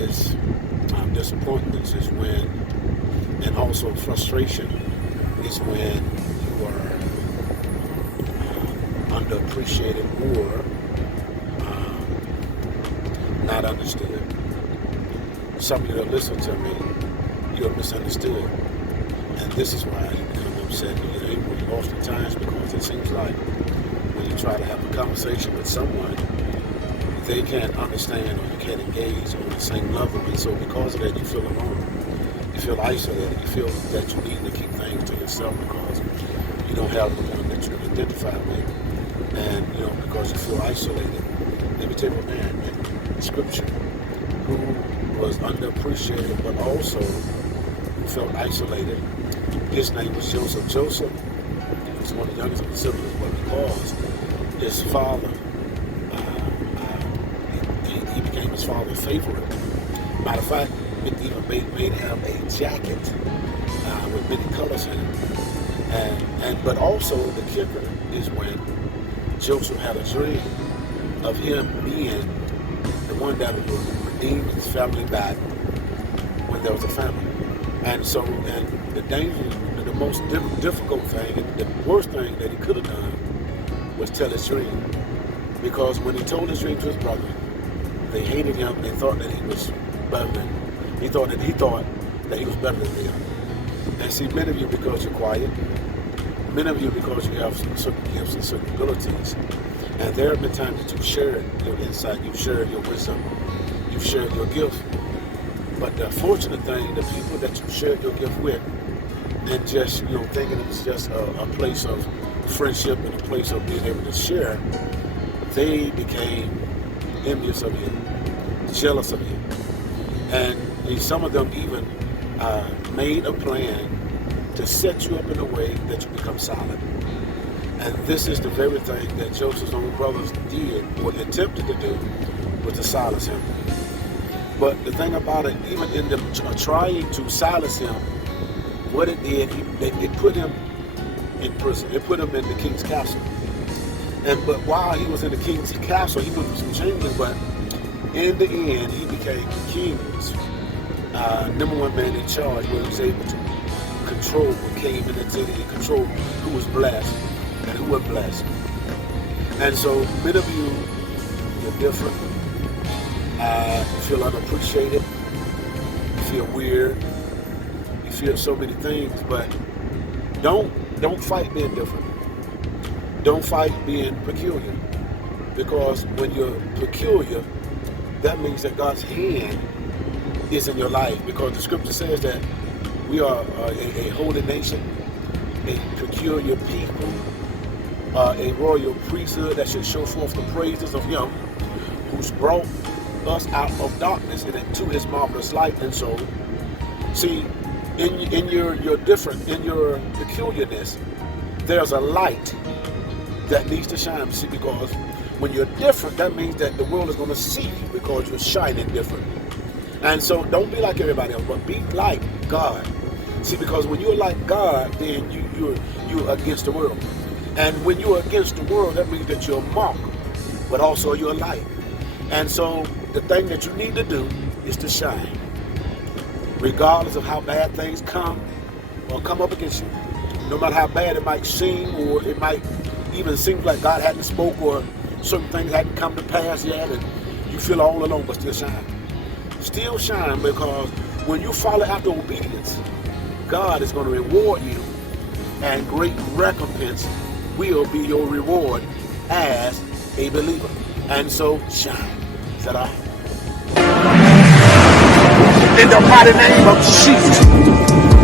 is disappointments is when, and also frustration is when you are underappreciated or not understood. Some of you that listen to me, you're misunderstood. And this is why you become upset and you're angry oftentimes, because it seems like when you try to have a conversation with someone, they can't understand or you can't engage on the same level. And so because of that, you feel alone. You feel isolated. You feel that you need to keep things to yourself because you don't have the one that you can identify with. And, because you feel isolated. Let me tell you a man in Scripture who was underappreciated, but also who felt isolated. His name was Joseph. Joseph was one of the youngest of the siblings, but because his father, he became his father's favorite. Matter of fact, it even made him a jacket with many colors in it. But also the kicker is when Joseph had a dream of him being the one that would redeem his family back when there was a famine. And so, and the danger, the most difficult thing, and the worst thing that he could have done was tell his dream. Because when he told his dream to his brother, they hated him. They thought that he was better than, he thought that he was better than them. And see, many of you, because you're quiet, many of you, because you have certain gifts and certain abilities, and there have been times that you've shared your insight, you've shared your wisdom, you've shared your gifts. But the fortunate thing, the people that you shared your gift with, and just, thinking it's just a place of friendship and a place of being able to share, they became envious of you, jealous of you. And some of them even made a plan to set you up in a way that you become silent. And this is the very thing that Joseph's own brothers did, or attempted to do, was to silence him. But the thing about it, even in them trying to silence him, what it did, it put him in prison. It put him in the king's castle. But while he was in the king's castle, he went through some changes, but in the end, he became the king's number one man in charge, where he was able to control what came in the city and control who was blessed and who wasn't blessed. And so many of you, you're different. You feel unappreciated. You feel weird. You feel so many things, but don't fight being different. Don't fight being peculiar, because when you're peculiar, that means that God's hand is in your life, because the scripture says that we are a holy nation, a peculiar people, a royal priesthood that should show forth the praises of Him who's brought us out of darkness and into His marvelous light. And so, see, in your different, in your peculiarness, there's a light that needs to shine. See, because when you're different, that means that the world is going to see you because you're shining different. And so don't be like everybody else, but be like God. See, because when you're like God, then you're against the world. And when you're against the world, that means that you're a monk, but also you're a light. And so the thing that you need to do is to shine. Regardless of how bad things come or come up against you. No matter how bad it might seem, or it might even seem like God hadn't spoke, or certain things hadn't come to pass yet, and you feel all alone, but still shine. Still shine, because when you follow after obedience, God is going to reward you, and great recompense will be your reward as a believer. And so shine. Is that all right? In the mighty name of Jesus.